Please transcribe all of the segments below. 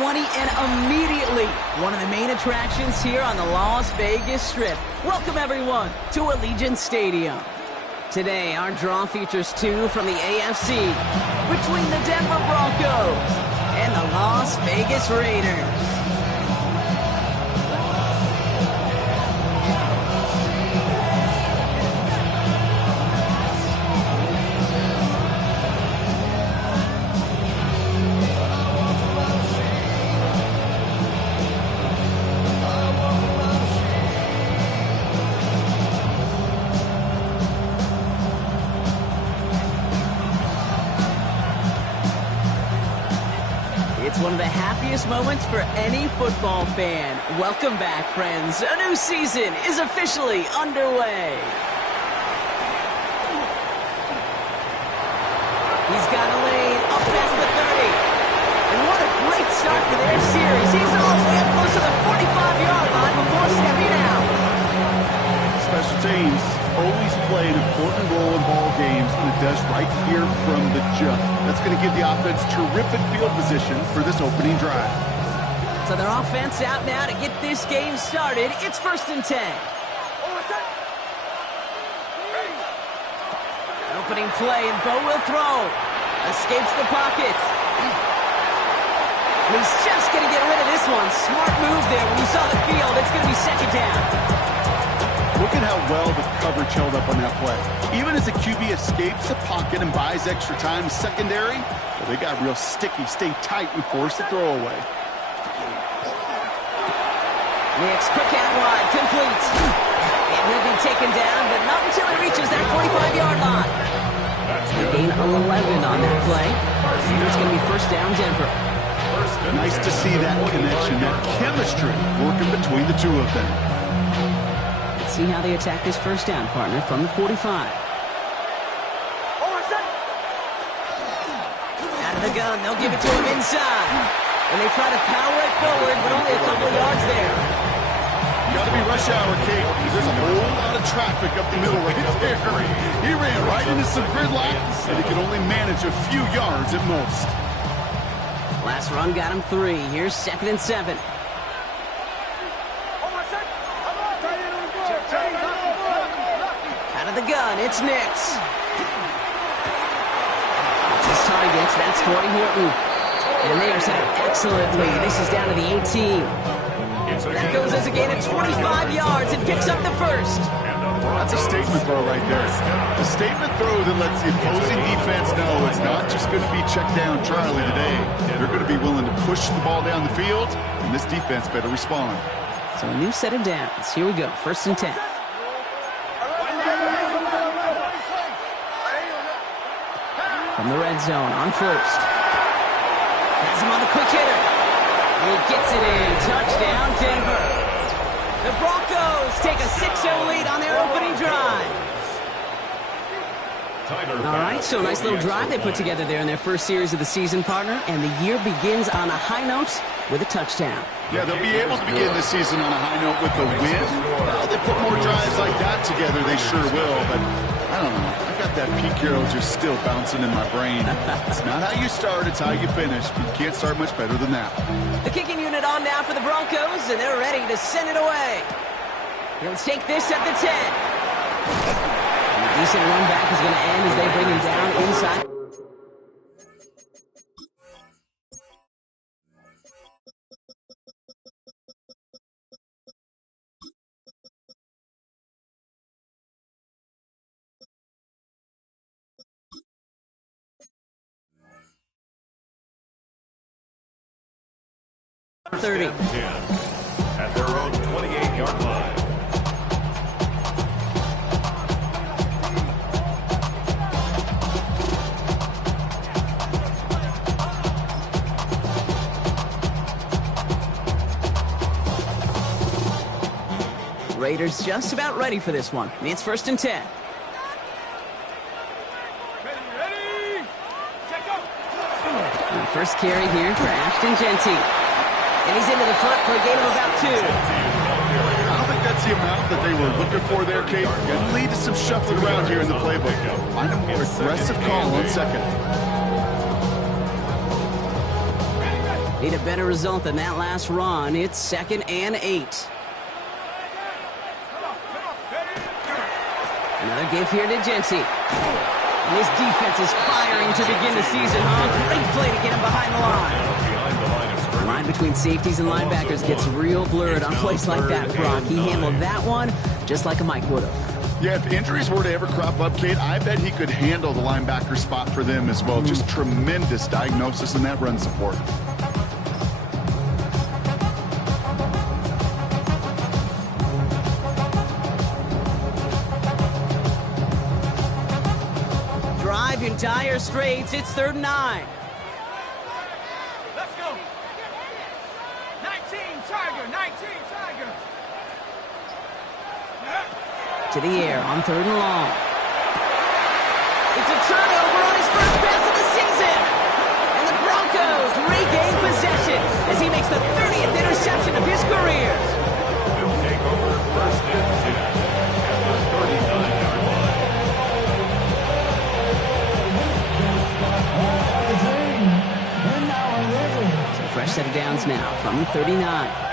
20, and immediately one of the main attractions here on the Las Vegas Strip. Welcome, everyone, to Allegiant Stadium. Today, our draw features two from the AFC between the Denver Broncos and the Las Vegas Raiders. It's one of the happiest moments for any football fan. Welcome back, friends. A new season is officially underway. He's got a lane up past the 30. And what a great start for their series. He's all the way up close to the 45-yard line before stepping out. Special teams always play an important role in ball games, and it does right here from the jump. That's going to give the offense terrific field position for this opening drive. So their offense out now to get this game started. It's 1st and 10. Opening play, and Bo will throw. Escapes the pocket. And he's just going to get rid of this one. Smart move there. When you saw the field, it's going to be 2nd down. Look at how well the coverage held up on that play. Even as the QB escapes the pocket and buys extra time secondary, well, they got real sticky, stay tight, and force the throw away. Nix, quick out wide, complete. And he'll be taken down, but not until he reaches that 45-yard line. They gain 11 on that play. And it's going to be 1st down, Denver. Nice to see that connection, that chemistry working between the two of them. See how they attack this 1st down, partner, from the 45. Out of the gun, they'll give it to him inside. And they try to power it forward, but only a couple of yards there. You got to be rush hour, Kate, because there's a whole lot of traffic up the middle right there. He ran right into some gridlock, and he could only manage a few yards at most. Last run got him 3. Here's 2nd and 7. Out of the gun, it's Nix. That's his targets. That's Torrey Horton. And they are set up excellently. This is down to the 18. That goes as a gain of 25 yards and picks up the 1st. That's a statement throw right there. A statement throw that lets the opposing defense know it's not just going to be check down Charlie today. They're going to be willing to push the ball down the field, and this defense better respond. So a new set of downs. Here we go, 1st and 10. From the red zone on 1st. Has him on the quick hitter. He gets it in. Touchdown, Denver. The Broncos take a 6-0 lead on their opening drive. All right, so a nice little drive they put together there in their first series of the season, partner, and the year begins on a high note with a touchdown. Yeah, they'll be able to begin this season on a high note with a win. Well, they put more drives like that together, they sure will, but I don't know. I got that Pete Carroll just still bouncing in my brain. It's not how you start, it's how you finish. But you can't start much better than that. The kicking unit on now for the Broncos, and they're ready to send it away. He'll take this at the 10. And a decent run back is going to end as they bring him down inside. At their own 28-yard line. Raiders just about ready for this one. It's 1st and 10. And first carry here for Ashton Jeanty. And he's into the front for a gain of about 2. I don't think that's the amount that they were looking for there, Kate. Going to lead to some shuffling around here in the playbook. Find a more aggressive call on 2nd. Need a better result than that last run. It's 2nd and 8. Another give here to Jency. And his defense is firing to begin the season, huh? Great play to get him behind the line. The line between safeties and linebackers gets real blurred on plays like that, Brock. He handled that one just like a Mike would have. Yeah, if injuries were to ever crop up, Kate, I bet he could handle the linebacker spot for them as well. Just tremendous diagnosis in that run support. Drive in dire straits. It's 3rd and 9. Let's go. 19 Tiger, 19 Tiger. To the air on 3rd and long. It's a turnover on his first pass of the season. And the Broncos regain possession as he makes the 30th interception of his career. He'll take over 1st and 10 at the 39-yard line. So fresh set of downs now from 39.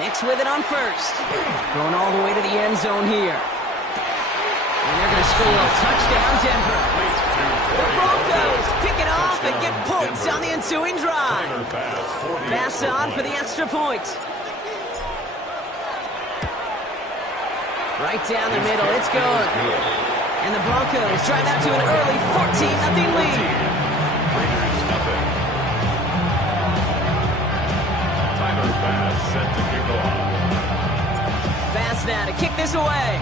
Nix with it on 1st. Going all the way to the end zone here. And they're going to score a touchdown, Denver. The Broncos pick it off and get points on the ensuing drive. Pass on for the extra point. Right down the middle, it's good. And the Broncos drive out to an early 14-0 lead. Set to kick off. Bass now to kick this away.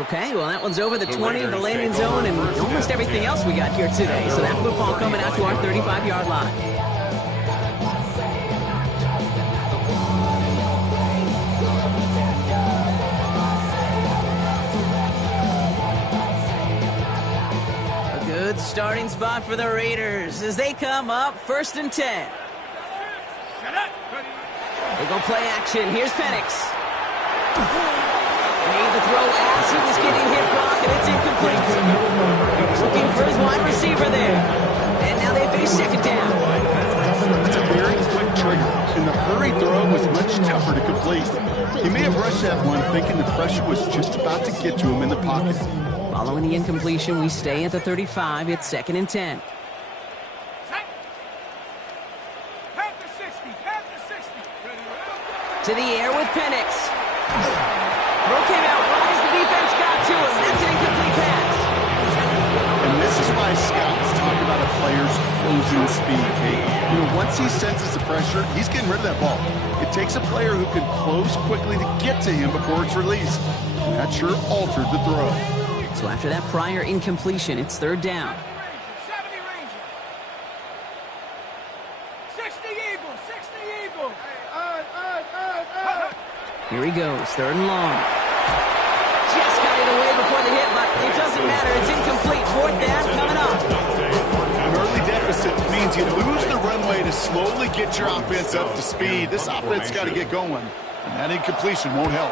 Okay, well, that one's over the 20, the landing zone, and almost everything else we got here today. So that football coming out to our 35-yard line. Good starting spot for the Raiders as they come up 1st and 10. They go play action. Here's Penix. Made the throw as he was getting hit, Brock, and it's incomplete. Looking for his wide receiver there. And now they face 2nd down. It's a very quick trigger, and the hurry throw was much tougher to complete. He may have rushed that one thinking the pressure was just about to get to him in the pocket. Following the incompletion, we stay at the 35. It's 2nd and 10. To the air with Penix. Throw came out right as the defense got to him. That's an incomplete pass. And this is why scouts talk about a player's closing speed, Kate. You know, once he senses the pressure, he's getting rid of that ball. It takes a player who can close quickly to get to him before it's released. And that sure altered the throw. So after that prior incompletion, it's 3rd down. 70 Rangers. 60 Eagles. 60 Eagles. Here he goes, 3rd and long. Just got it away before the hit, but it doesn't matter. It's incomplete. 4th down coming up. An early deficit means you lose the runway to slowly get your offense up to speed. This offense got to get going, and that incompletion won't help.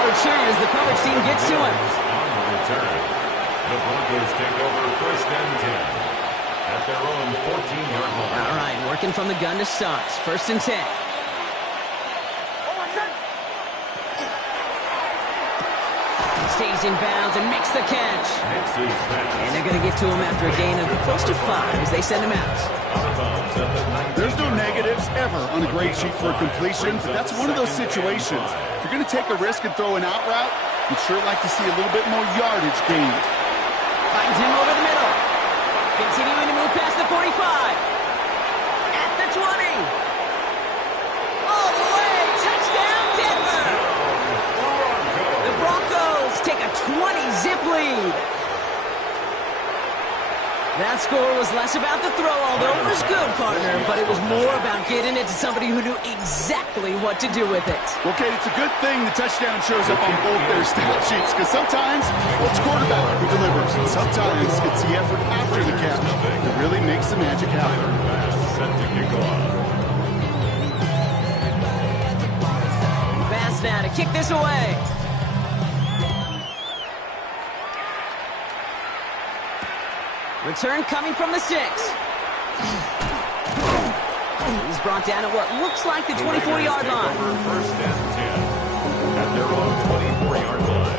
Return as the coverage team gets to him. On the return, the Broncos take over 1st and 10 at their own 14-yard line. All right, working from the gun to start. 1st and 10. Stays in bounds and makes the catch. And they're going to get to him after a gain of close to 5 as they send him out. There's no negatives ever on a grade sheet for a completion, but that's one of those situations. If you're going to take a risk and throw an out route, you'd sure like to see a little bit more yardage gained. Finds him over the middle. Continuing to move past the 45. At the 20. All the way. Touchdown, Denver. The Broncos take a 20-zip lead. That score was less about the throw, although it was good, partner, but it was more about getting it to somebody who knew exactly what to do with it. Well, Kate, it's a good thing the touchdown shows up on both their stat sheets, because sometimes it's quarterback who delivers, and sometimes it's the effort after the catch that really makes the magic happen. Set to kick off. kick this away. Return coming from the 6. He's brought down at what looks like the 24-yard line. First and 10 at their own 24-yard line.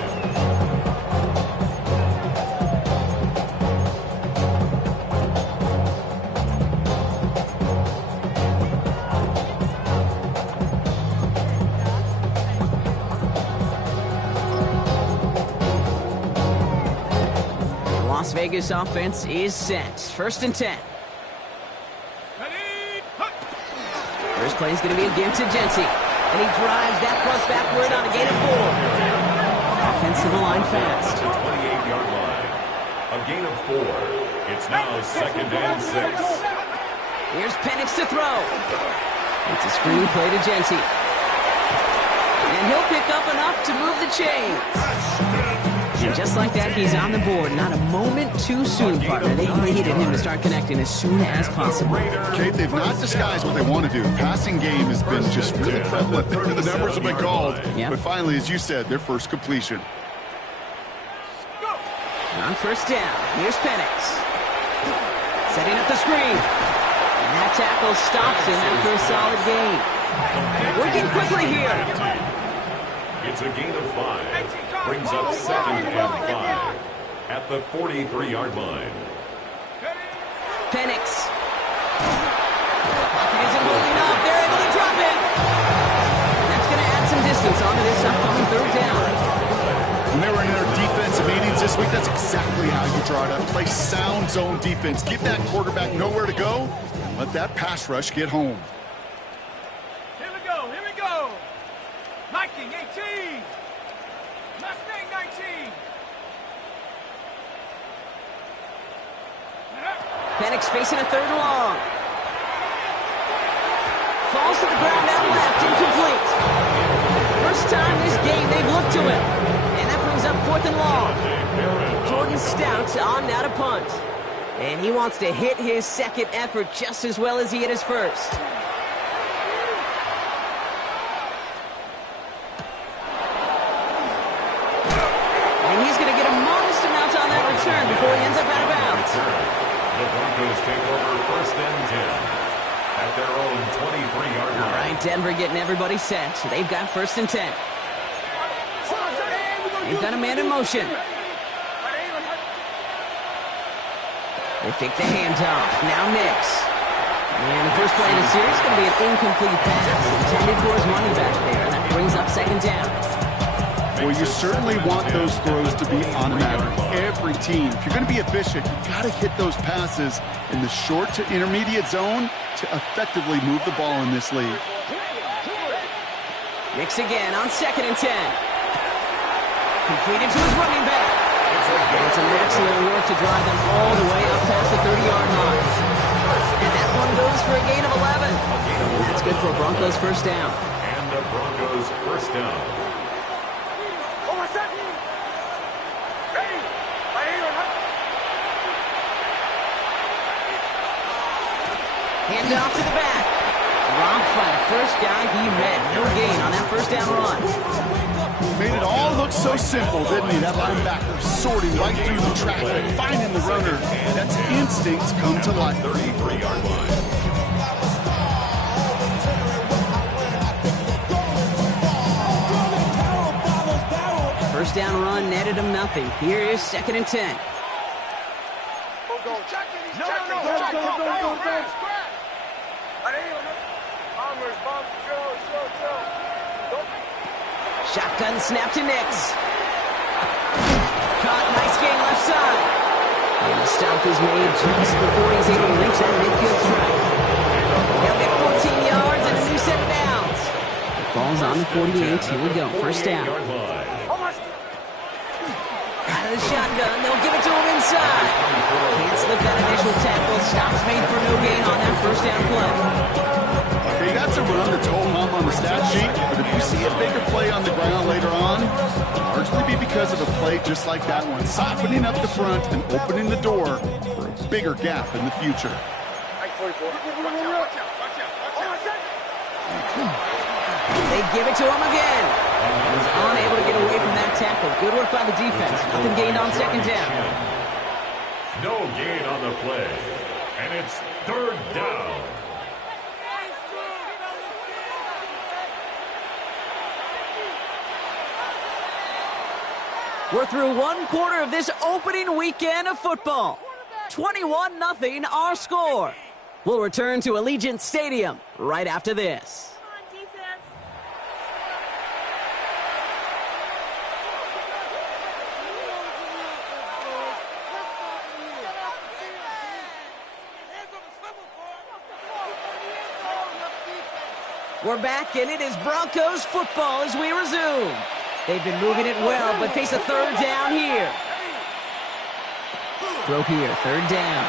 Las Vegas offense is set. First and 10. First play is going to be again to Jency. And he drives that puck backward on a gain of 4. Offensive line fast. 28-yard line. A gain of 4. It's now second and 6. Here's Penix to throw. It's a screen play to Jency. And he'll pick up enough to move the chains. And just like that, he's on the board. Not a moment too soon, partner. They needed him to start connecting as soon as possible. Okay, they've not disguised what they want to do. Passing game has been just really prevalent. The numbers have been called. Yep. But finally, as you said, their first completion. On first down, here's Penix. Setting up the screen. And that tackle stops him after a solid gain. Working quickly here. It's a gain of 5. Brings up second and 5 at the 43-yard line. Penix. Pocket isn't holding up. They're able to drop it. And that's going to add some distance onto this upcoming third down. When they were in their defensive meetings this week, that's exactly how you draw it up. Play sound zone defense. Give that quarterback nowhere to go and let that pass rush get home. Here we go, here we go. Viking 18. Mustang 19. Penix facing a third and long. Falls to the ground out left, incomplete. First time this game they've looked to him. And that brings up fourth and long. Jordan Stout on now to punt. And he wants to hit his second effort just as well as he hit his first. And he's going to get a modest amount on that return before he ends up out of bounds. The Broncos take over first and 10 at their own 23-yard line. All right, Denver getting everybody set. So they've got first and 10. They've got a man in motion. They fake the handoff. Now Nix. And the first play of the series is going to be an incomplete pass intended for his running back there. And that brings up second down. Well, you certainly want those throws to be automatic. Every team, if you're going to be efficient, you've got to hit those passes in the short to intermediate zone to effectively move the ball in this league. Nix again on second and 10. Completed to his running back. And some excellent work to drive them all the way up past the 30-yard line. And that one goes for a gain of 11. And that's good for a Broncos first down. And the Broncos first down. Hand off to the back. Dropped by the first guy he met. No gain on that first down run. Made it all look so simple, didn't he? That linebacker sorting right through the traffic, finding the runner. That's instincts come to life. 33-yard line. First down run netted him nothing. Here is second and 10. Shotgun snap to Nix. Caught, nice gain left side. And the stop is made just before he's able to reach that midfield strike. He'll get 14 yards and a new set of downs. The ball's on the 48. Here we go, first down. Out of the shotgun, they'll give it to him inside. Can't slip that initial tackle. Stops made for no gain on that first down play. Okay, that's a run that's home on the stat sheet, but if you see a bigger play on the ground later on, it'll largely be because of a play just like that one, softening up the front and opening the door for a bigger gap in the future. They give it to him again. He's unable to get away from that tackle. Good work by the defense. Nothing gained on second down. No gain on the play. And it's third down. We're through one quarter of this opening weekend of football. 21-0 our score. We'll return to Allegiant Stadium right after this. We're back, and it is Broncos football as we resume. They've been moving it well, but face a third down here. Throw here, third down.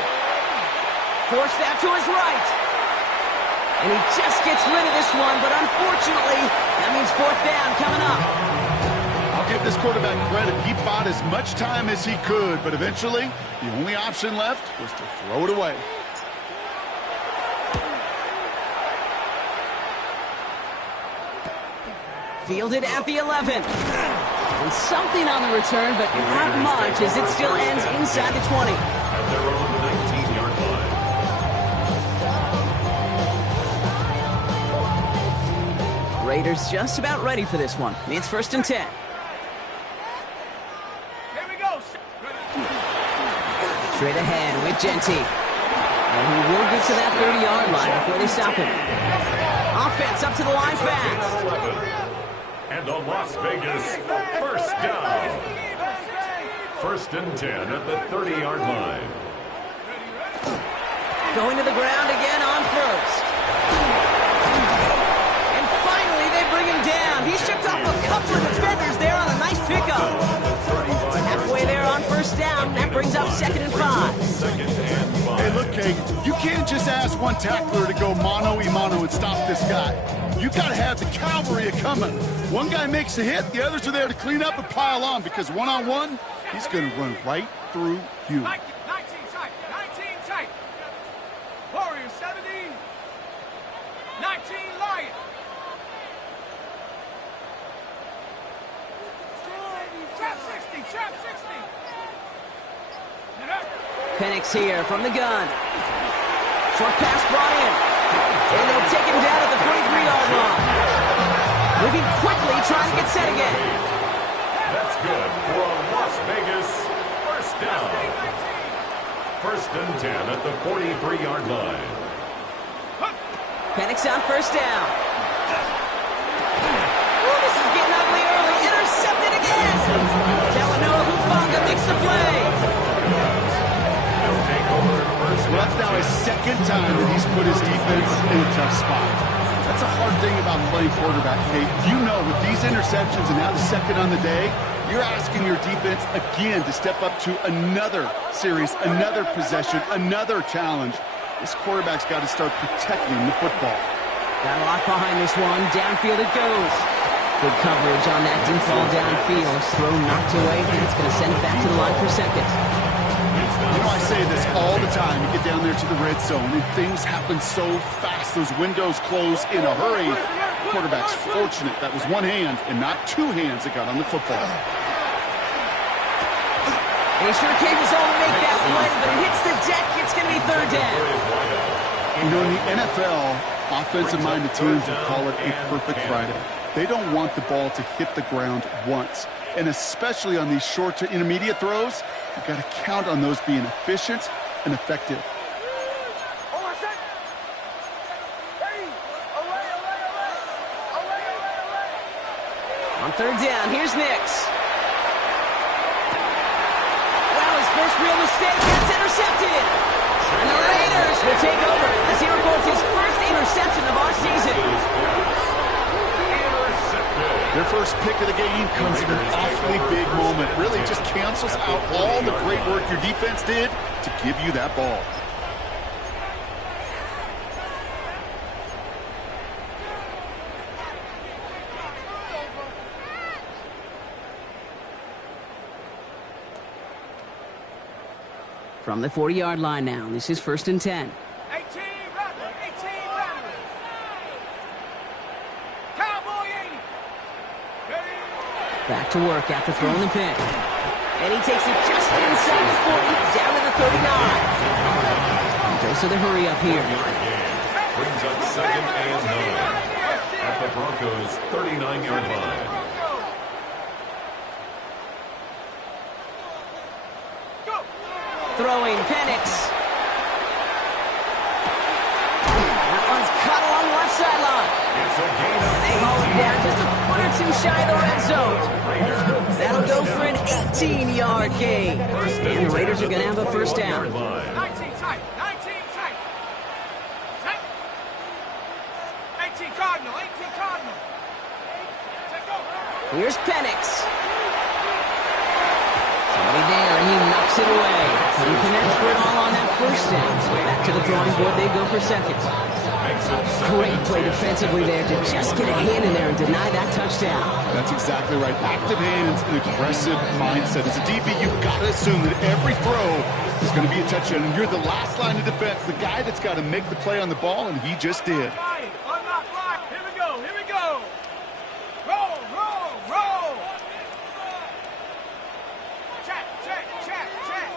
Forced out to his right. And he just gets rid of this one, but unfortunately, that means fourth down coming up. I'll give this quarterback credit. He bought as much time as he could, but eventually, the only option left was to throw it away. Fielded at the 11. And something on the return, but not much as it still ends inside the 20. At their own 19-yard line. Raiders just about ready for this one. It's first and 10. Here we go. Straight ahead with Genty. And he will get to that 30-yard line before they stop him. Offense up to the line fast. And the Las Vegas first down. First and 10 at the 30-yard line. Going to the ground again on first. And finally they bring him down. He shipped off a couple of defenders there on a nice pickup. Halfway there on first down. That brings up second and 5. Hey, look, Kate, you can't just ask one tackler to go mano-a-mano and stop this guy. You got to have the cavalry coming. One guy makes a hit, the others are there to clean up and pile on, because one-on-one, he's going to run right through you. 19 tight. 19 tight. Warrior 70. 19 Lion. Trap 60. Trap 60. Penix here from the gun. Short pass brought in. And they'll take him down at the 23-yard line. Moving quickly, trying to get set again. That's good for a Las Vegas first down. First and 10 at the 43-yard line. Penix on first down. Ooh, this is getting ugly early. Intercepted again. Talanoa Hufanga makes the play. They'll take over first. Well, that's now his second time that he's put his defense in a tough spot. That's a hard thing about playing quarterback, Kate. You know, with these interceptions and now the second on the day, you're asking your defense again to step up to another series, another possession, another challenge. This quarterback's got to start protecting the football. Got a lot behind this one. Downfield it goes. Good coverage on that deep ball downfield. Throw knocked away, and it's going to send it back to the line for second. You know, I say this all the time. You get down there to the red zone, and things happen so fast. Those windows close in a hurry. Quarterback's fortunate that was one hand and not two hands that got on the football. He sure came his all to make that play, but it hits the deck. It's going to be third down. You know, in the NFL, offensive-minded teams will call it a perfect Friday. They don't want the ball to hit the ground once. And especially on these short to intermediate throws, you've got to count on those being efficient and effective. On third down, here's Nix. Well, his first real mistake gets intercepted. And the Raiders will take over as he records his first interception of our season. Their first pick of the game comes in an awfully big moment. Really just cancels out all the great work your defense did to give you that ball. From the 40-yard line now, this is first and 10. 18 Rattler. 18 Rattler. Cowboy Back to work after throwing the pick. And he takes it just inside the 40, down to the 39. He goes to the hurry up here. Brings up 2nd and 9 at the Broncos' 39-yard line. Throwing Penix. That one's cut along the left sideline. It's a gain of They haul him down just a foot or two shy of the red zone. That'll go for an 18-yard gain. And the Raiders are going to have a first down. 19 tight. 19 tight. 18 Cardinal. 18 Cardinal. Take over. Here's Penix. Somebody there, and he knocks it away. He connects for it all on that first down. So back to the drawing board they go for second. Great play defensively there to just get a hand in there and deny that touchdown. That's exactly right. Active hands and aggressive mindset. As a DB, you've got to assume that every throw is going to be a touchdown. And you're the last line of defense, the guy that's got to make the play on the ball, and he just did. Unlock line. Here we go. Here we go. Roll, roll, roll. Check, check, check, check.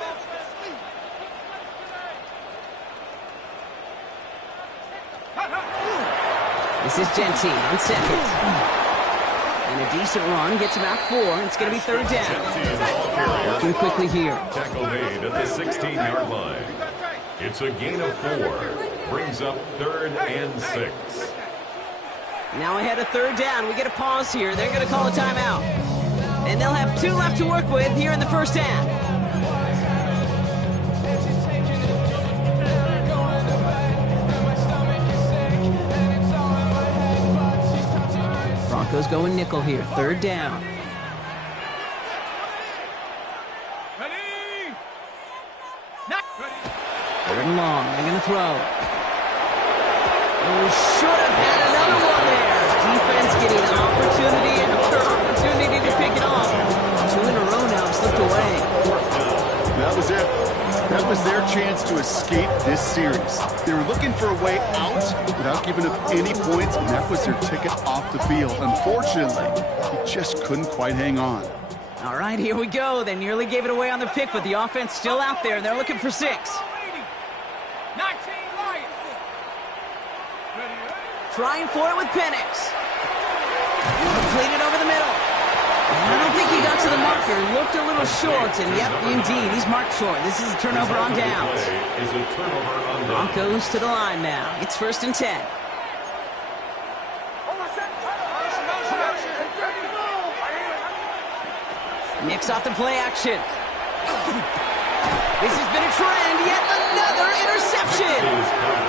This is Genty on second. And a decent run gets about 4. It's going to be third down. Working quickly here. Tackle made at the 16-yard line. It's a gain of 4. Brings up 3rd and 6. Now ahead of third down. We get a pause here. They're going to call a timeout. And they'll have 2 left to work with here in the first half. Broncos going nickel here. Third down. Ready? Not ready. Third and long. They're going to throw. Oh, should have had another one there. Defense getting an opportunity after opportunity to pick it off. 2 in a row now slipped away. That was it. That was their chance to escape this series. They were looking for a way out without giving up any points, and that was their ticket off the field. Unfortunately, he just couldn't quite hang on. All right, here we go. They nearly gave it away on the pick, but the offense still out there, and they're looking for 6. 19 Lions. Ready? Trying for it with Penix. Completed over the middle. And I don't think he got to the marker. Looked a little short, and yep, indeed, he's marked short. This is a turnover on downs. Broncos to the line now. It's 1st and 10. Nix off the play action. This has been a trend. Yet another interception.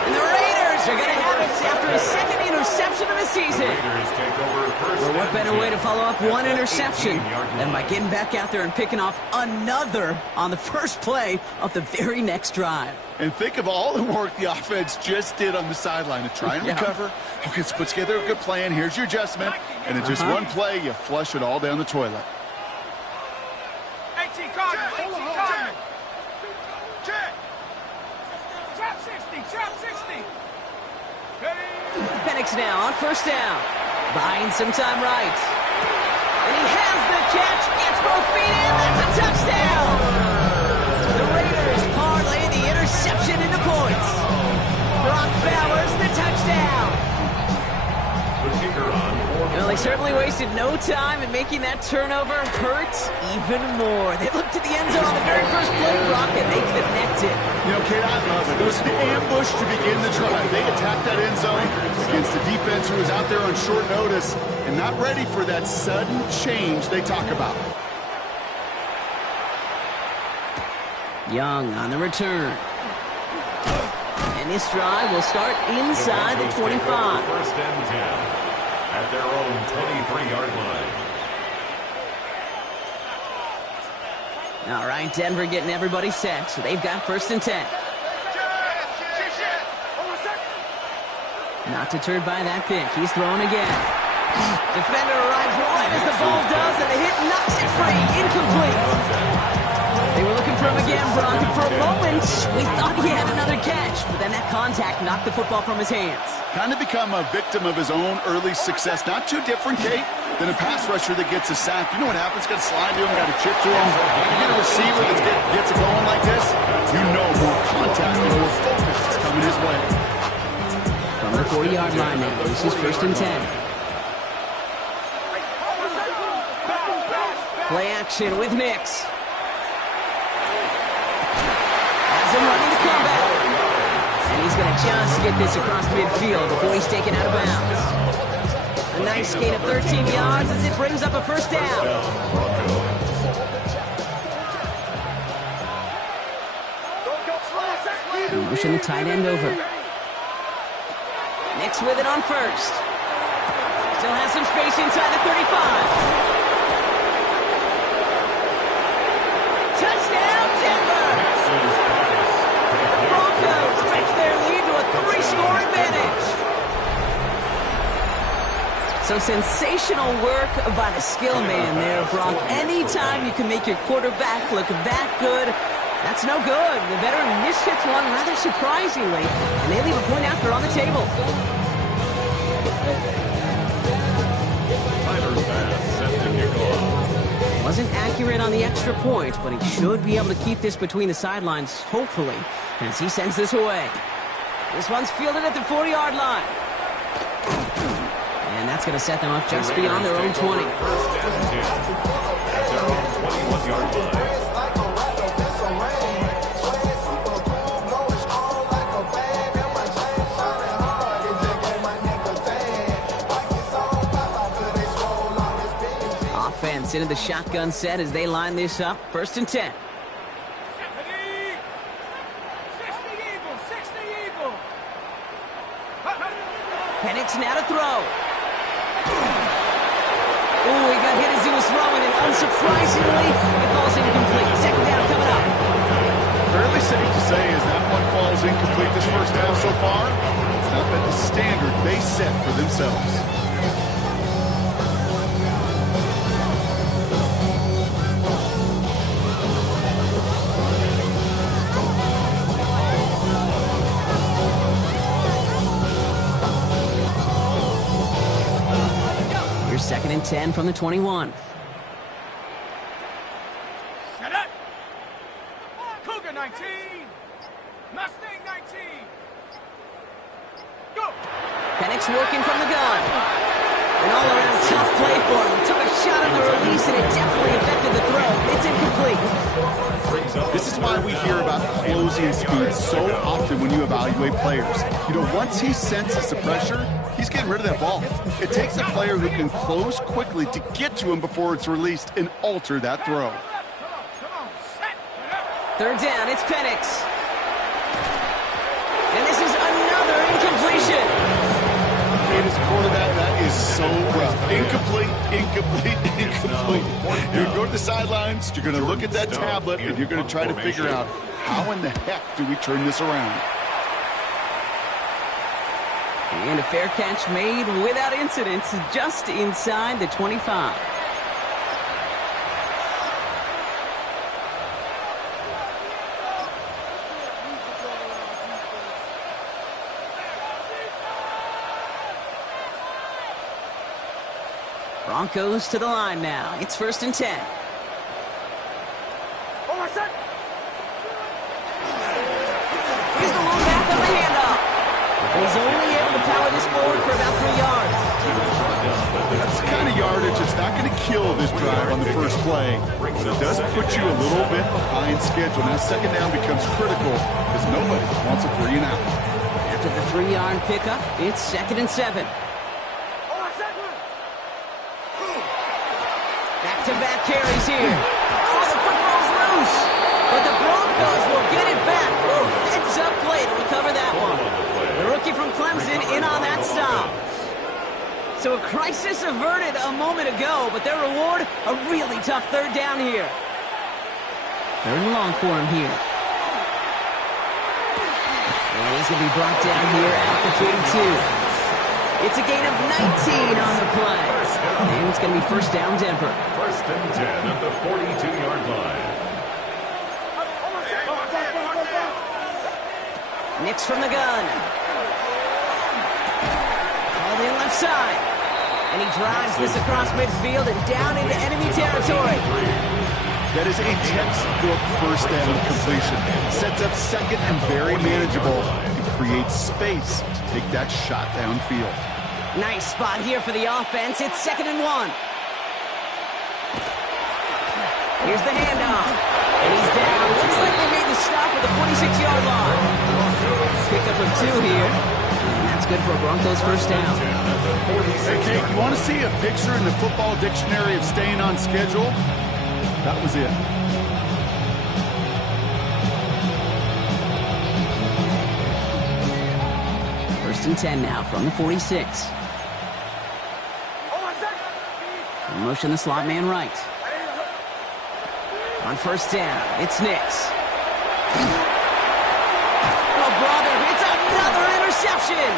And the Raiders are going to have it after a second interception of the season. Well, what better way to follow up one interception than by getting back out there and picking off another on the first play of the very next drive. And think of all the work the offense just did on the sideline to try and recover. Okay, let's put together a good plan. Here's your adjustment. And in just one play, you flush it all down the toilet. 18 Cardinal. 18 Cardinal. Check. Trap 60. Trap 60. Ready? Penix now on first down. Buying some time right. And he has the catch. Gets both feet in. That's a touchdown. The Raiders parlay the interception into points. Brock Bowers the touchdown. The kicker on. Well, they certainly wasted no time in making that turnover hurt even more. They looked at the end zone on the very first play, Brock, and they connected. You know, Kate, I love it. It was an ambush to begin the drive. They attacked that end zone against a defense who was out there on short notice and not ready for that sudden change they talk about. Young on the return. And this drive will start inside the 25. 1st and 10 at their own 23-yard line. All right, Denver getting everybody set. So they've got 1st and 10. Not deterred by that pick. He's throwing again. Defender arrives right as the ball does, and the hit knocks it free. Incomplete. They were looking looking for him again, Brock. And for a moment, we thought he had another catch, but then that contact knocked the football from his hands. Kind of become a victim of his own early success. Not too different, Kate, than a pass rusher that gets a sack. You know what happens? Got to slide to him, got to chip to him. You get a receiver that gets it going like this, you know more contact and more focus is coming his way. From the 40-yard line now, this is 1st and 10. Play action with Nix. Has him running the comeback. And he's going to just get this across midfield before he's taken out of bounds. A nice gain of 13 yards as it brings up a 1st down. Motion the tight end over. Nix with it on 1st. Still has some space inside the 35. Touchdown, Denver! The Broncos stretch their lead to a 3-score advantage. So sensational work by the skill man there, Brock. Anytime you can make your quarterback look that good, that's no good. The veteran mishits one rather surprisingly, and they leave a point after on the table. Tyler Bass set to kick off. Wasn't accurate on the extra point, but he should be able to keep this between the sidelines, hopefully, as he sends this away. This one's fielded at the 40-yard line. And that's going to set them up just beyond their own 20. 1st and 10 at their own 21-yard line. Into the shotgun set as they line this up. 1st and 10. 60 Eagle. Penix now to throw. Ooh, he got hit as he was throwing, and unsurprisingly, it falls incomplete. 2nd down coming up. Fairly safe to say as that one falls incomplete this 1st down so far, it's not been the standard they set for themselves. Here's 2nd and 10 from the 21. Set up. Cougar 19. Mustang 19. Go. Penix working from the gun. An all-around tough play for him. He took a shot on the release, and it definitely affected the throw. It's incomplete. This is why we hear about closing speed so often when you evaluate players. You know, once he senses the pressure, he's getting rid of that ball. It takes a player who can close quickly to get to him before it's released and alter that throw. Come on. Set. 3rd down, it's Penix. And this is another incompletion. It is quarterback, that is so rough. Incomplete. You're going to go to the sidelines, you're going to look at that tablet, and you're going to try to figure out how in the heck do we turn this around. And a fair catch made without incident, just inside the 25. Broncos to the line now. It's 1st and 10. Here's the long back of the handoff. He's only able to power this forward for about 3 yards. That's the kind of yardage that's not going to kill this drive on the first play, but it does put you a little bit behind schedule. Now 2nd down becomes critical because nobody wants a 3 and out. After the 3-yard pickup, it's 2nd and 7. Back-to-back carries here. Oh, the football's loose. But the Broncos will get it back. Heads-up play to recover that one. The rookie from Clemson in on that stop. So a crisis averted a moment ago, but their reward, a really tough 3rd down here. 3rd and long for him here. And he's going to be brought down here at the 42. It's a gain of 19 on the play. And it's going to be 1st down, Denver. 1st and 10 at the 42-yard line. Nix from the gun. Called in left side. And he drives this across midfield and down into enemy territory. That is a textbook first down completion. Sets up second and very manageable. It creates space to take that shot downfield. Nice spot here for the offense. It's 2nd and 1. Here's the handoff. And he's down. Looks like they made the stop at the 46-yard line. Pickup of 2 here. And that's good for a Broncos first down. Hey, Kate, you want to see a picture in the football dictionary of staying on schedule? That was it. First and 10 now from the 46. In motion the slot man right. On first down, it's Nix. Oh, brother, it's another interception.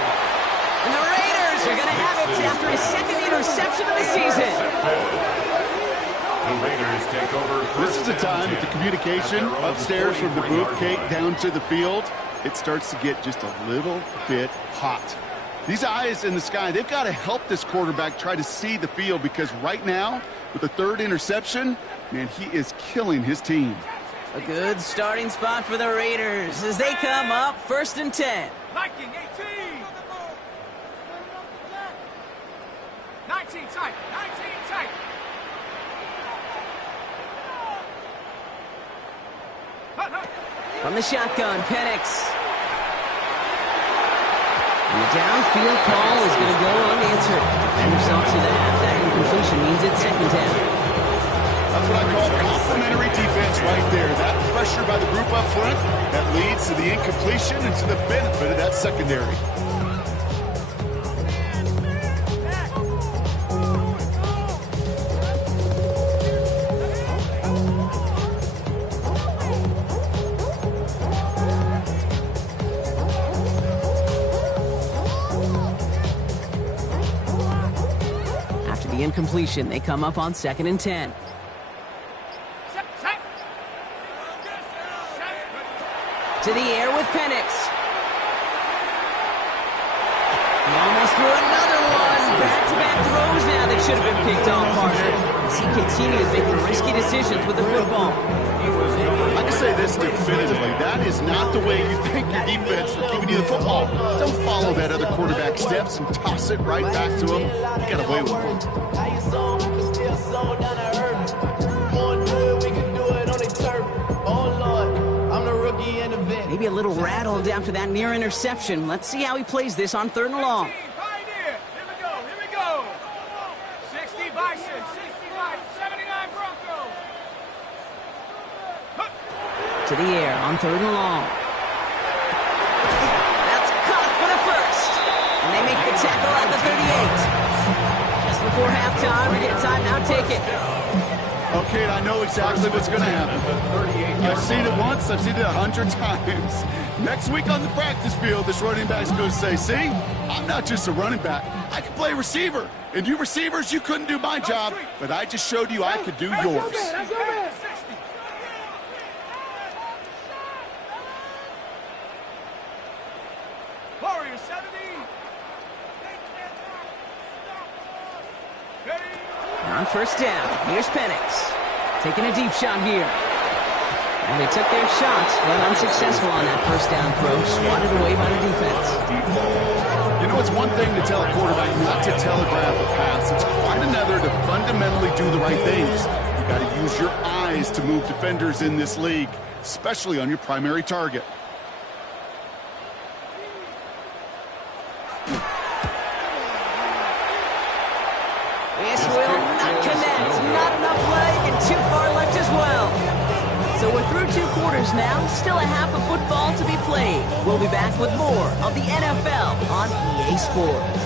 And the Raiders are going to have it after his 2nd interception of the season. The Raiders take over. This is the time that the communication upstairs from the booth, Kate, down to the field, it starts to get just a little bit hot. These eyes in the sky, they've got to help this quarterback try to see the field, because right now, with the 3rd interception, man, he is killing his team. A good starting spot for the Raiders as they come up 1st and 10. Viking 18. 19 tight. 19 tight. From the shotgun, Penix. And the downfield call is going to go unanswered. Defender saw to that. That incompletion means it's 2nd down. That's what I call complimentary defense right there. That pressure by the group up front, that leads to the incompletion and to the benefit of that secondary. After the incompletion, they come up on 2nd and 10. To the air with Penix. He almost threw another one. Back-to-back throws now that should have been picked off, partner. As he continues making risky decisions with the football. I can say this definitively. That is not the way you thank your defense for giving you the football. Don't follow that other quarterback steps and toss it right back to him. You got away with it. Maybe a little rattled after that near interception. Let's see how he plays this on 3rd and long. Pioneer. Here we go. Here we go. 60 Bison. 65. 79 Broncos. To the air on 3rd and long. That's caught for the first. And they make the tackle at the 38. Just before halftime, we get a timeout. Take it. Okay, I know exactly what's going to happen. I've seen it once, I've seen it 100 times. Next week on the practice field, this running back's going to say, see, I'm not just a running back. I can play receiver. And you receivers, you couldn't do my job, but I just showed you I could do yours. Warriors 70. On first down, here's Penix. Taking a deep shot here. And they took their shot, but unsuccessful on that first down throw. Swatted away by the defense. You know, it's one thing to tell a quarterback not to telegraph a pass. It's quite another to fundamentally do the right things. You got to use your eyes to move defenders in this league, especially on your primary target. This will not connect. Not enough leg and too far left as well. So we're through 2 quarters now. Still a half of football to be played. We'll be back with more of the NFL on EA Sports.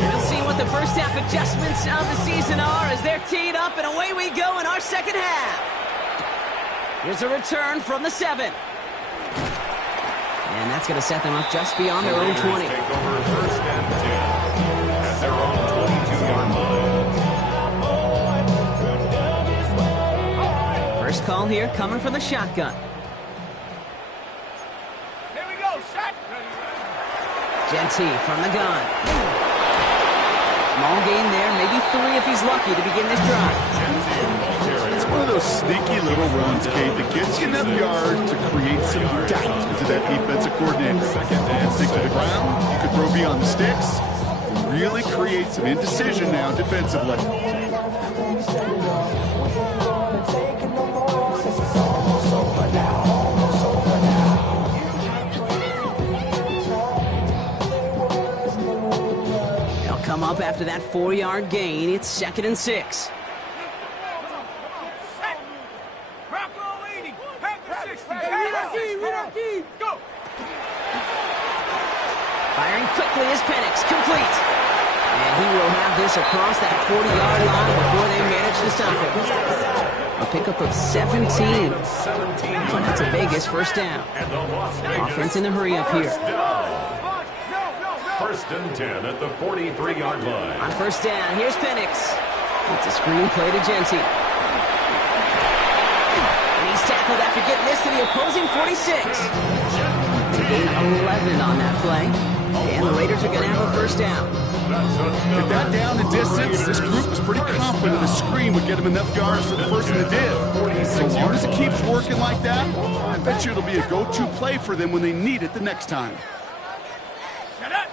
We'll see what the first half adjustments of the season are as they're teed up, and away we go in our second half. Here's a return from the 7. And that's going to set them up just beyond their own 20. Take over 1st and 10 at their own 22-yard line. call here, coming from the shotgun. Here we go, set. Jeanty from the gun. Small gain there, maybe 3 if he's lucky to begin this drive. It's one of those sneaky little runs, Kate, that gets you enough yards to create some doubt into that defensive coordinator. And stick to the ground, you could throw beyond the sticks, really create some indecision now defensively. They'll come up after that 4-yard gain. It's 2nd and 6. Set. Bronco leading. Pack 60. Go. Firing quickly is Penix, complete. And he will have this across that 40-yard line before they manage to stop him. A pickup of 17. So that's a Vegas first down. Offense in the hurry up here. First and 10 at the 43-yard line. On first down, here's Penix. It's a screen play to Jeanty. And he's tackled after getting this to the opposing 46. They gain 11 on that play. And the Raiders are going to have a first down. With that down the distance, this group was pretty confident the screen would get them enough yards for the first and it did. So long as it keeps working like that, I bet you it'll be a go-to play for them when they need it the next time. Set up.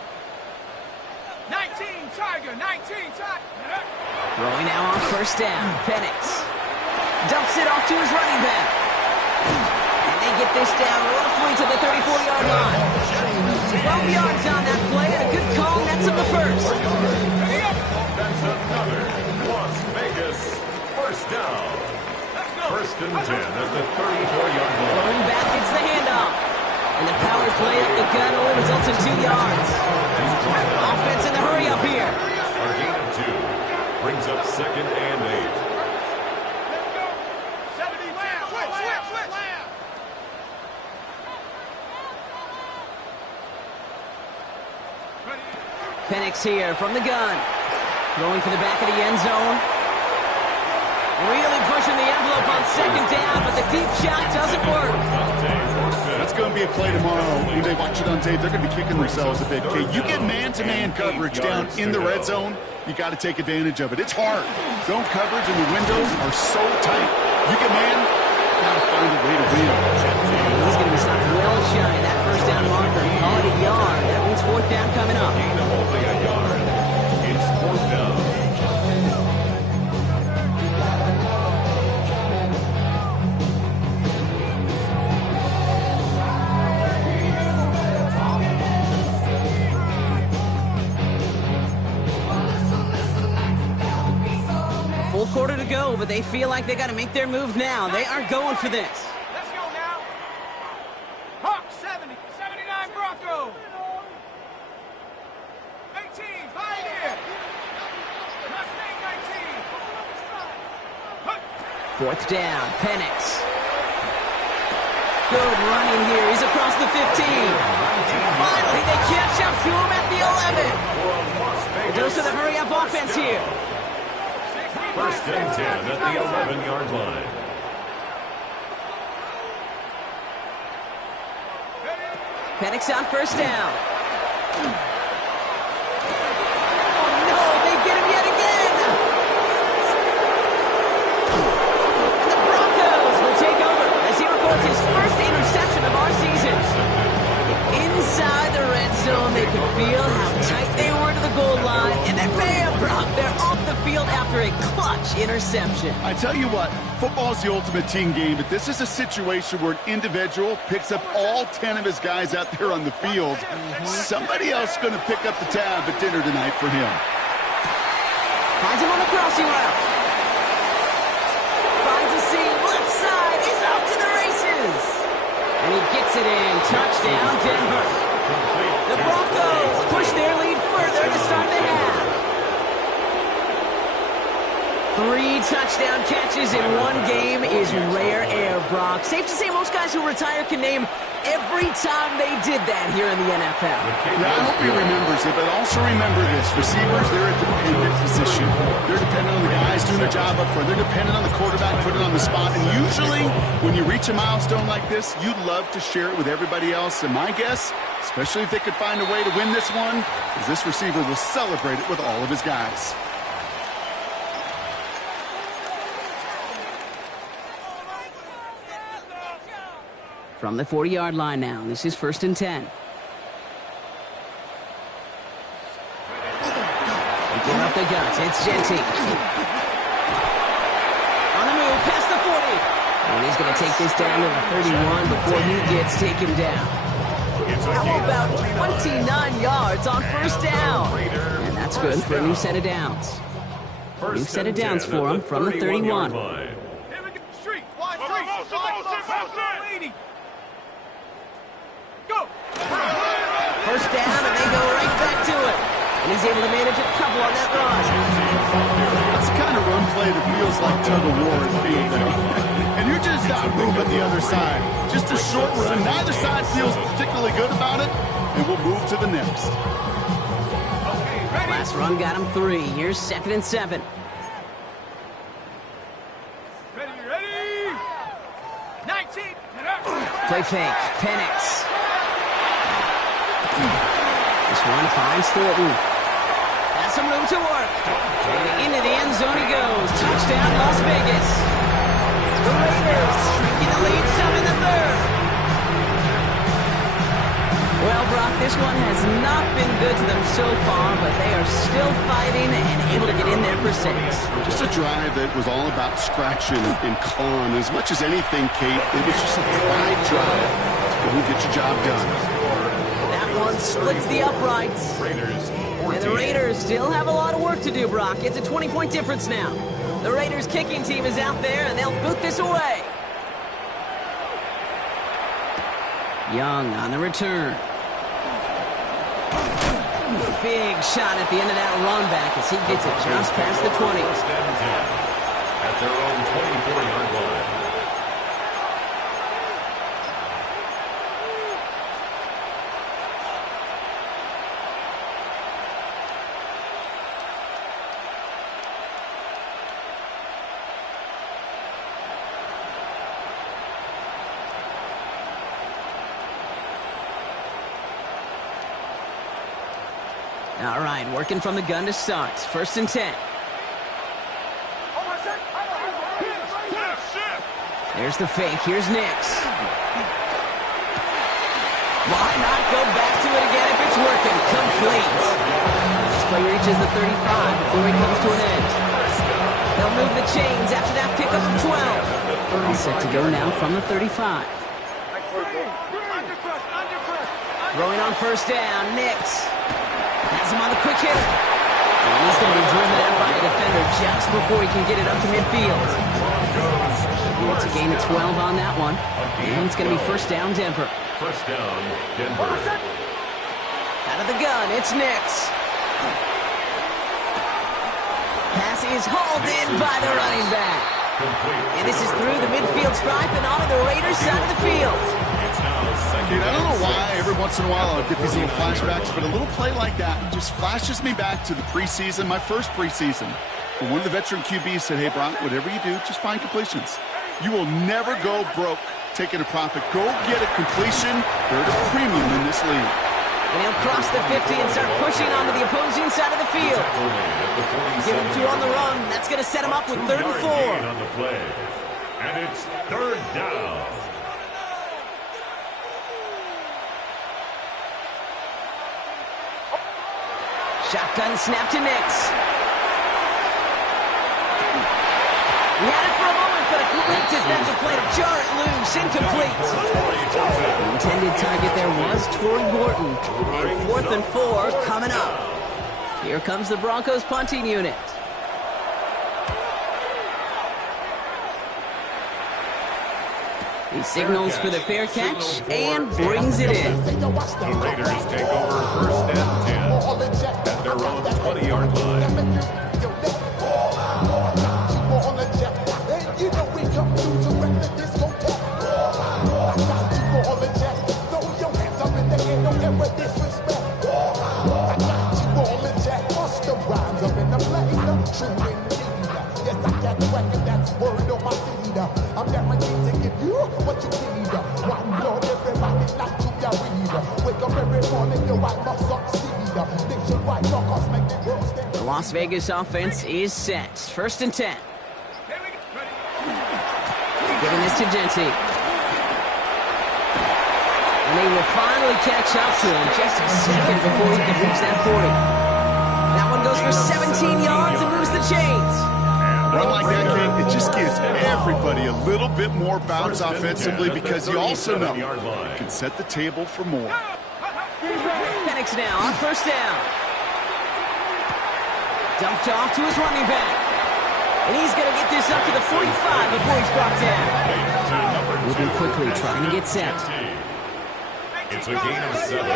19 Tiger. 19 Tiger. Throwing now on first down. Penix dumps it off to his running back. And they get this down roughly to the 34-yard line. 12 yards on that play, and a good call nets him the first. That's another Las Vegas first down. First and 10 at the 34-yard line. Going back, it's the handoff. And the power play up the gun only results in 2 yards. Offense in the hurry up here. A gain of 2 brings up 2nd and 8. Penix here from the gun. Throwing for the back of the end zone. Really pushing the envelope on second down, but the deep shot doesn't work. That's going to be a play tomorrow. When they watch it on tape, they're going to be kicking themselves a bit. Okay, you get man-to-man coverage down in the red zone, you got to take advantage of it. It's hard. Zone coverage and the windows are so tight. You get man, got to find a way to win. He's going to be stopped well shy of that first down marker. Call it a yard. That means 4th down coming up. Gain of only a yard. It's 4th down. Full quarter to go, but they feel like they got to make their move now. They are going for this. Let's go now. Hawk 70. 79 Bronco. 18 Pioneer. Mustang 19. 4th down, Penix. Good running here. He's across the 15. Finally, they catch up to him at the 11. A dose of the hurry-up offense here. First and 10 at the 11-yard line. Penix on first down. Oh no, they get him yet again. And the Broncos will take over as he records his first interception of our season. Inside the red zone, they could feel how tight they were to the goal line, and then bam, Brock, they're off the field after a clutch interception. I tell you what, football's the ultimate team game, but this is a situation where an individual picks up all 10 of his guys out there on the field. Somebody else is going to pick up the tab at dinner tonight for him. Finds him on the crossing route. Finds a seam, left side, he's off to the races. And he gets it in, touchdown Denver. The Broncos push their lead further to start the half. 3 touchdown catches in one game is rare air, Brock. Safe to say most guys who retire can name every every time they did that here in the NFL. Yeah, I hope he remembers it, but also remember this. Receivers, they're a dependent position. They're dependent on the guys doing their job up front. They're dependent on the quarterback putting it on the spot. And usually, when you reach a milestone like this, you'd love to share it with everybody else. And my guess, especially if they could find a way to win this one, is this receiver will celebrate it with all of his guys. From the 40-yard line now, this is 1st and 10. Picking up the guts, it's Jeanty. On the move, past the 40. And he's going to take this down to the 31 before he gets taken down. How about 29 yards on 1st down? And that's good for a new set of downs. New set of downs for him from the 31. Street, wide street, go! 1st down, and they go right back to it. And he's able to manage a couple on that run. It's the kind of run play that feels like tug-of-war in field day. And you're just not moving the other side. Just a short run. Neither side feels particularly good about it, and we'll move to the next. Last run got him 3. Here's 2nd and 7. Ready! 19! Play fake. Penix. This one finds Thornton. Has some room to work. And into the end zone he goes. Touchdown, Las Vegas. The Raiders shrinking the lead some in the 3rd. Well, Brock, this one has not been good to them so far, but they are still fighting and able to get in there for 6. Just a drive that was all about scratching and clawing. As much as anything, Kate, it was just a pride drive. Go get your job done. That one splits the uprights. And the Raiders still have a lot of work to do, Brock. It's a 20-point difference now. The Raiders kicking team is out there, and they'll boot this away. Young on the return. Big shot at the end of that run back as he gets it just past the 20. 1st and 10 at their own 24-yard line. All right, working from the gun to start. 1st and 10. There's the fake. Here's Nix. Why not go back to it again if it's working? Complete. This play reaches the 35 before he comes to an end. They'll move the chains after that pickup of 12. All set to go now from the 35. Throwing on 1st down, Nix. Has him on the quick hitter. And he's going to be driven out by a defender just before he can get it up to midfield. It's a gain of 12 on that one. And it's going to be 1st down, Denver. 1st down, Denver. Out of the gun, it's Nix. Pass is hauled in by the running back. And this is through the midfield stripe and onto the Raiders' side of the field. Dude, I don't know why every once in a while I'll get these little flashbacks, but a little play like that just flashes me back to the preseason, my first preseason. When one of the veteran QBs said, hey, Brock, whatever you do, just find completions. You will never go broke taking a profit. Go get a completion. They're the premium in this league. And he'll cross the 50 and start pushing onto the opposing side of the field. Give him 2 on the run. That's going to set him up with 3rd and 4. On the play. And it's 3rd down. Shotgun snap to Nix. He had it for a moment, but a great defensive play to jar it loose. Incomplete. The intended target there was Tory Morton. And 4th and 4 coming up. Here comes the Broncos punting unit. He signals for the fair catch and brings it in. The Raiders take over 1st and 10 at their own 20-yard line. with disrespect. I got you all in check. Bust the rhymes up in the place. True indeed. Yes, I got the record that's word on my feed. I'm guaranteed to give you what you need. One blood, everybody like to get read. Wake up every morning, yo, I must succeed. Nationwide, your cause make the world stand. The Las Vegas offense is set. 1st and 10. Giving this to Jeanty. And they will finally catch up to him just a second before he can reach that 40. That one goes for 17 yards and moves the chains. Run like that, kid, it just gives everybody a little bit more bounce offensively because you also know you can set the table for more. Penix now on 1st down. Dumped off to his running back. And he's going to get this up to the 45 before he's brought down. Moving quickly, trying to get set. It's a gain of 7.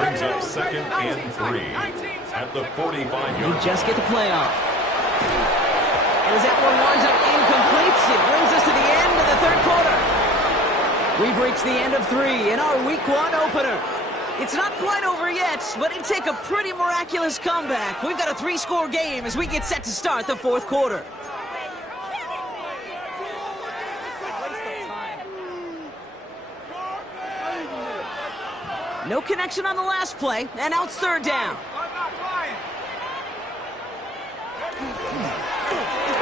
Brings up 2nd and 3 at the 45-yard line. They just get the play off. And as that one winds up incomplete, it brings us to the end of the 3rd quarter. We've reached the end of 3 in our Week 1 opener. It's not quite over yet, but it'd take a pretty miraculous comeback. We've got a 3-score game as we get set to start the 4th quarter. No connection on the last play, and now it's 3rd down.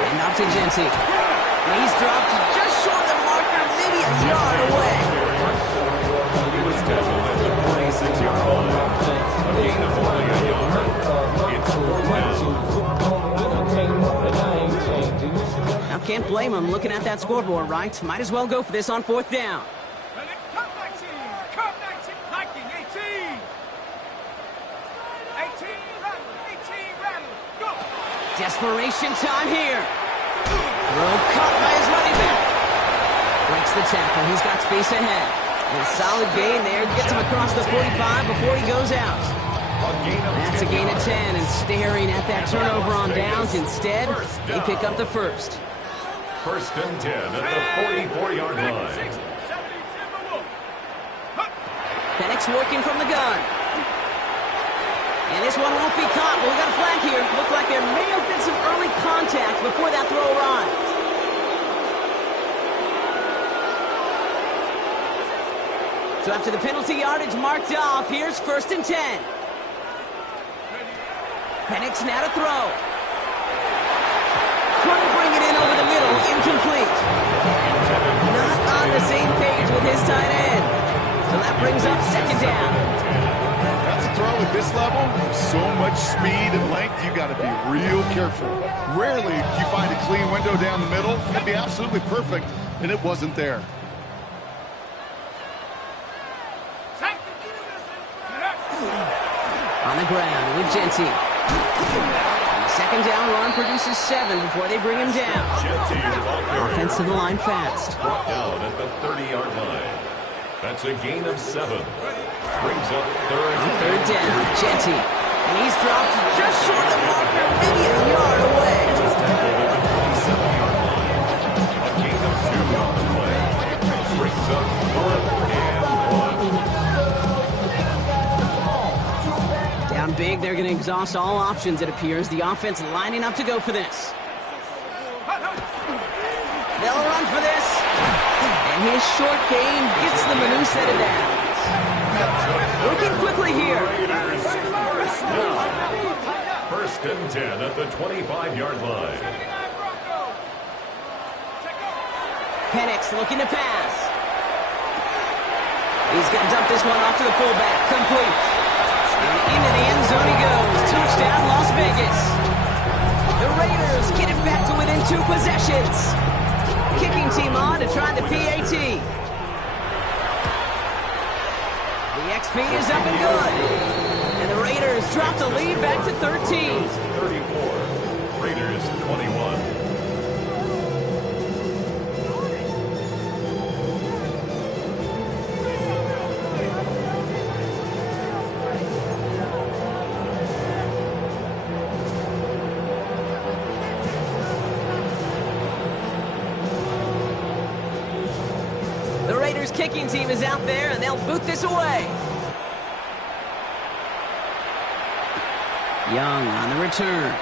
And off to Jeanty. And he's dropped just short of the marker, maybe a yard away. He was tackled at the 46-yard line. A gain of only a yard. It's 4th down. Now can't blame him looking at that scoreboard, right? Might as well go for this on 4th down. Desperation time here. Throw caught by his running back. Breaks the tackle. He's got space ahead. And a solid gain there. Gets him across the 45 before he goes out. That's a gain of 10. And staring at that turnover on downs. Instead, they pick up the 1st. 1st and 10 at the 44-yard line. Penix working from the gun. And this one won't be caught, but we got a flag here. Looked like there may have been some early contact before that throw arrived. So after the penalty yardage marked off, here's 1st and 10. Penix now to throw. Couldn't bring it in over the middle, incomplete. Not on the same page with his tight end. So that brings up 2nd down. Throw at this level, so much speed and length, you got to be real careful. Rarely do you find a clean window down the middle. It'd be absolutely perfect, and it wasn't there. On the ground with Jeanty. And the 2nd down run produces 7 before they bring him down. Offense to the line fast. Brought down at the 30-yard line. That's a gain of 7. Brings up 3rd down, Jeanty. And he's dropped just short of the marker, maybe a yard away. A gain of 2 on the play. Brings up 4th and 1. Down big, they're going to exhaust all options, it appears. The offense lining up to go for this. They'll run for this. And his short gain gets them a new set of downs. Working quickly here. 1st and 10 at the 25-yard line. Penix looking to pass. He's going to dump this one off to the fullback. Complete. And into the end zone he goes. Touchdown, Las Vegas. The Raiders get it back to within 2 possessions. Kicking team on to try the PAT. The XP is up and good. And the Raiders drop the lead back to 13. 34. Raiders 21. The Raiders kicking team is out there, and they'll boot this away. Young on the return.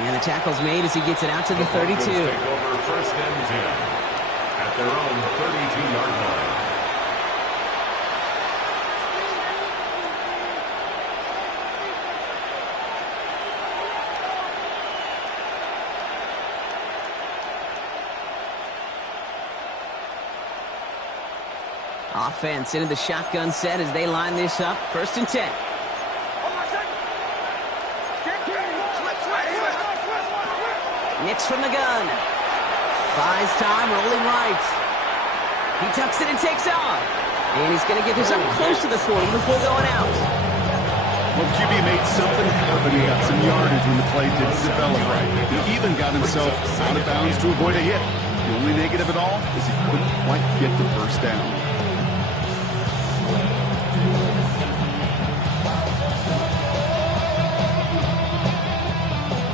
And the tackle's made as he gets it out to the 32. Take over first and 10 at their own 32-yard line. Offense into the shotgun set as they line this up. First and 10. Nix from the gun. Buys time, rolling right. He tucks it and takes off. And he's going to get this up close to the 40 before going out. Well, QB made something happen. He got some yardage when the play didn't develop right. He even got himself out of bounds to avoid a hit. The only negative at all is he couldn't quite get the first down.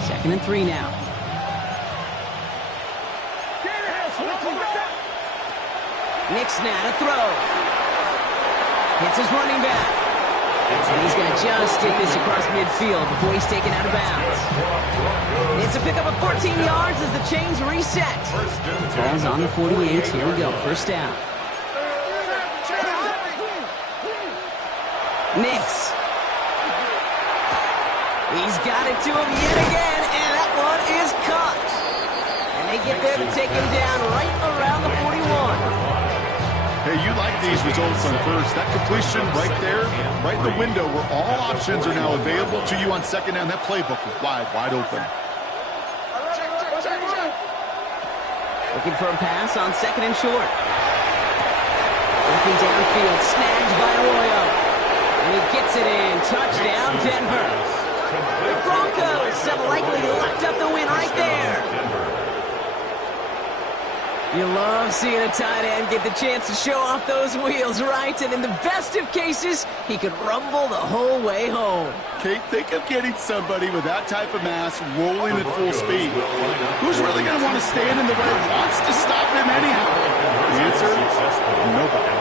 Second and 3 now. Nix now to throw. Hits his running back. And he's going to just get this across midfield before he's taken out of bounds. It's a pickup of 14 yards as the chains reset. Ball's on the 48. Here we go. First down. Nix. He's got it to him yet again, and that one is caught. And they get there to take him down right around the 41. Hey, you like these results on first. That completion right there, right in the window where all options are now available to you on second down. That playbook is wide open. Looking for a pass on second and short. Looking downfield, snagged by Arroyo. And he gets it in. Touchdown, Denver. The Broncos have likely locked up the win right there. You love seeing a tight end get the chance to show off those wheels, right? And in the best of cases, he could rumble the whole way home. Kate, think of getting somebody with that type of mass rolling at full speed. Who's really going to want to stand in the way, wants to stop him anyhow? The answer, nobody.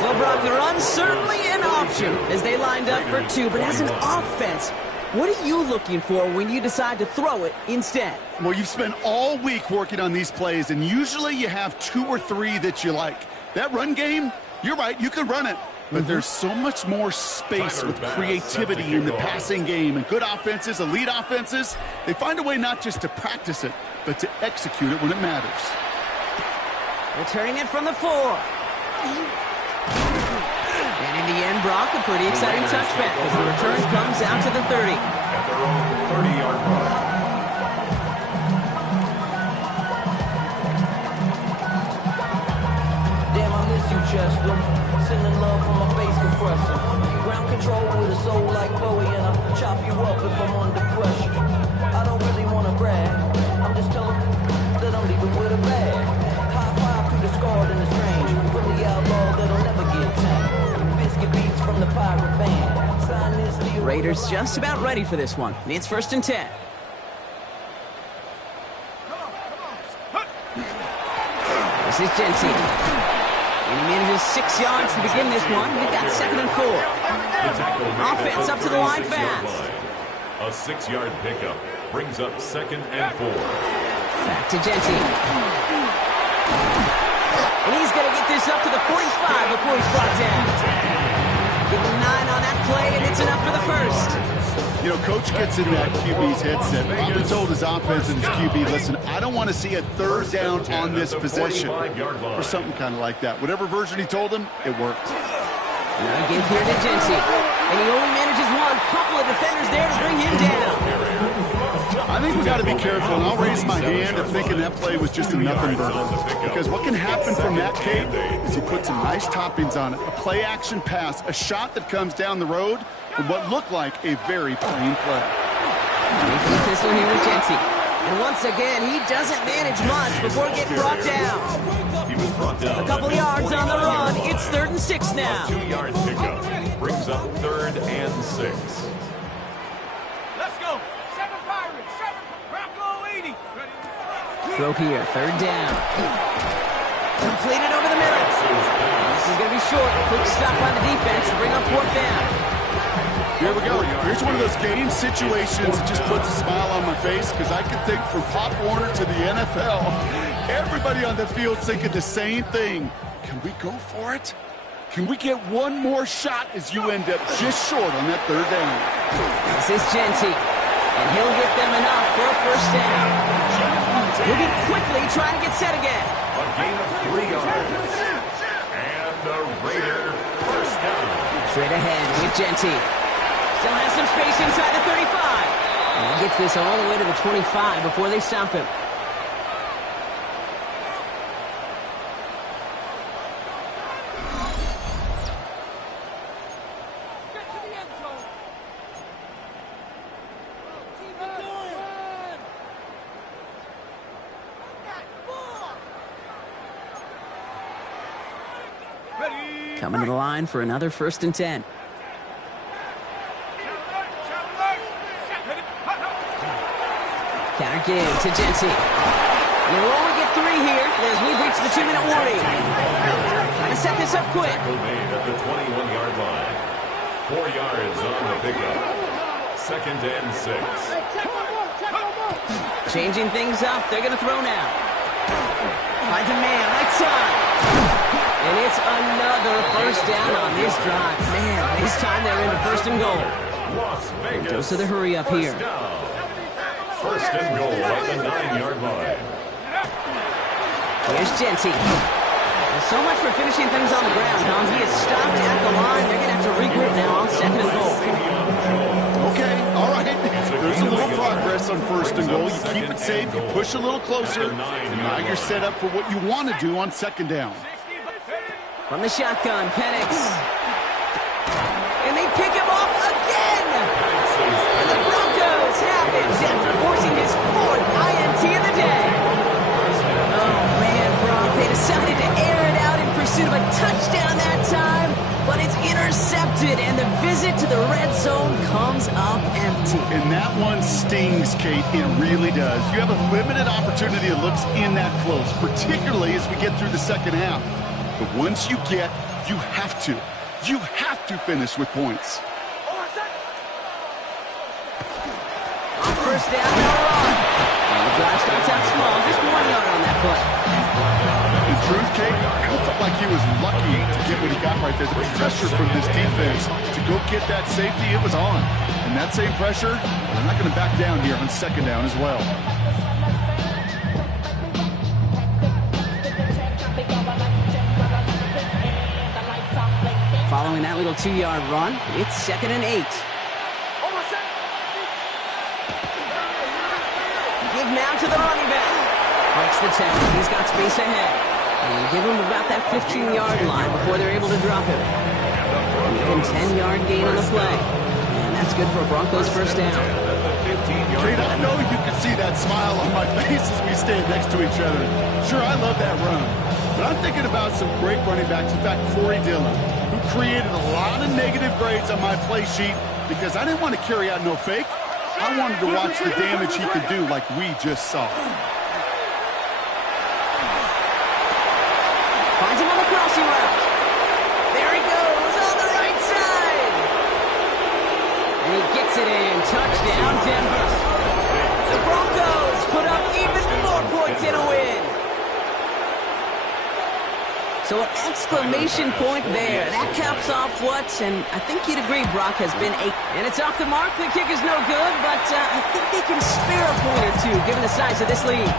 Well, Brock, the run's certainly an option as they lined up for two, but as an offense, what are you looking for when you decide to throw it instead? Well, you've spent all week working on these plays, and usually you have 2 or 3 that you like. That run game, you're right, you could run it. But there's so much more space with creativity in the passing game. And good offenses, elite offenses, they find a way not just to practice it, but to execute it when it matters. Returning it from the 4. And in the end, Brock, a pretty exciting touchback as the return comes out to the 30. At their own 30-yard line. Damn, I miss you, Chester. Sending love from my bass compressor. Ground control with a soul like Bowie, and I'll chop you up if I'm under pressure. I don't really want to brag. I'm just telling that I'm leaving with a bag. High five to the scarred and the strange. From the outlaw that'll never get tamed. Biscuit beats from the pirate band. Sign this deal. Raiders just about ready for this one. It's first and 10. This is Gentile. And he manages 6 yards to begin this one. We've got second and 4. Offense up to the line fast. A 6-yard pickup brings up second and 4. Back to Gentile. And he's going to get this up to the 45 before he's brought down. Give him 9 on that play, and it's enough for the first. You know, Coach gets in that QB's headset. Probably told his offense and his QB, listen, I don't want to see a third down on this possession. Or something kind of like that. Whatever version he told him, it worked. Now give here to Gentile. And he only manages one. Couple of defenders there to bring him down. I think we got to be careful, and I'll raise my hand of thinking that play was just a nothing burger. Because what can happen from that, Kate, is you put some nice toppings on it. A play-action pass, a shot that comes down the road from what looked like a very plain play. Making pistol here with Gentile. And once again, he doesn't manage much before getting brought down. He was brought down. A couple yards on the run. It's 3rd and 6 now. 2-yard pickup brings up 3rd and 6. Let's go. 7 Pirates. 7 Bronco 80. Throw here, 3rd down. Completed over the middle. This is going to be short. Quick stop by the defense to bring up fourth down. Here we go. Here's one of those game situations that just puts a smile on my face because I can think from Pop Warner to the NFL, everybody on the field thinking the same thing. Can we go for it? Can we get one more shot as you end up just short on that third down? This is Jeanty, and he'll get them enough for a first down. Moving quickly, trying to get set again. A gain of 3 yards. And the Raider first down. Straight ahead with Jeanty. Still has some space inside the 35. And he gets this all the way to the 25 before they stop him. Coming to the line for another 1st and 10. Counter give to Jeanty. And we'll only get 3 here as we've reached the 2-minute warning. Trying to set this up quick. Tackle made at the 21-yard line. 4 yards on the pickup. 2nd and 6. Changing things up. They're going to throw now. Finds a man right side. And it's another first down on this drive. Man, this time they're into 1st and goal. Las Vegas. Goes to the hurry up here. First and goal at the 9-yard line. Here's Jeanty. Well, so much for finishing things on the ground, huh? He is stopped at the line. They're going to have to regroup now on 2nd and goal. Okay, all right. There's a little progress on 1st and goal. You keep it safe, you push a little closer, and now you're set up for what you want to do on 2nd down. From the shotgun, Penix. And they pick him off again! And the Broncos have it after forcing his 4th INT of the day. Oh, man, Brock, they decided to air it out in pursuit of a touchdown that time, but it's intercepted, and the visit to the red zone comes up empty. And that one stings, Kate. It really does. You have a limited opportunity that looks in that close, particularly as we get through the 2nd half. But once you get, you have to finish with points. On 1st down, no run. The drive starts out small, just 1 yard on that play. In truth, Kate, I felt like he was lucky to get what he got right there. The pressure from this defense to go get that safety, it was on. And that same pressure, they're not going to back down here on 2nd down as well. Following that little 2-yard run, it's 2nd and 8. Give now to the running back. Breaks the tackle. He's got space ahead. And give him about that 15-yard line before they're able to drop him. Even 10-yard gain on the play. And that's good for a Broncos first down. Kate, I know you can see that smile on my face as we stand next to each other. Sure, I love that run. But I'm thinking about some great running backs. In fact, Corey Dillon, who created a lot of negative grades on my play sheet because I didn't want to carry out no fake. I wanted to watch the damage he could do like we just saw. Finds him on the crossing route. There he goes on the right side. And he gets it in. Touchdown, Denver. The Broncos put up even more points in a win. So an exclamation point there. That caps off what, and I think you'd agree, Brock, has been and it's off the mark. The kick is no good, but I think they can spare a point or two given the size of this lead.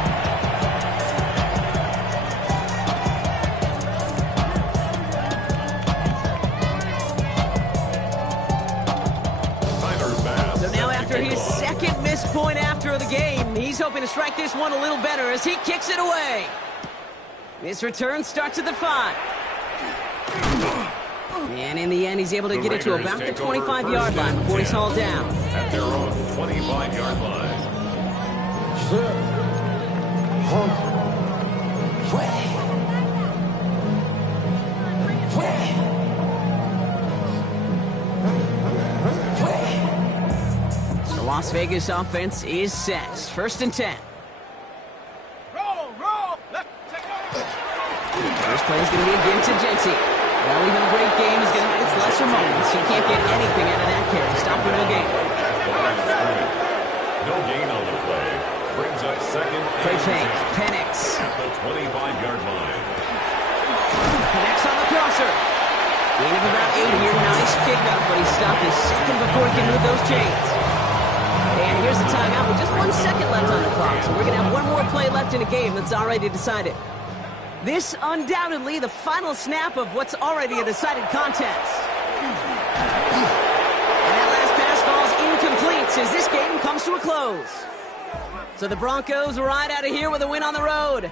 So now after his 2nd missed point after the game, he's hoping to strike this one a little better as he kicks it away. This return starts at the 5. And in the end, he's able to get it to about the 25-yard line before he's hauled down. At their own 25-yard line. The Las Vegas offense is set. 1st and 10. Roll! First play is going to be again to Jeanty. Well, even a great game is going to have its lesser moments. You can't get anything out of that carry. Stop for no gain. No gain on the play. Brings up second. Play fake. Penix. At the 25-yard line. Penix on the crosser. Gain of about 8 here. Nice pickup, but he stopped a second before he can move those chains. And here's the timeout with just 1 second left on the clock. So we're going to have one more play left in a game that's already decided. This undoubtedly the final snap of what's already a decided contest. And that last pass falls incomplete as this game comes to a close. So the Broncos ride out of here with a win on the road.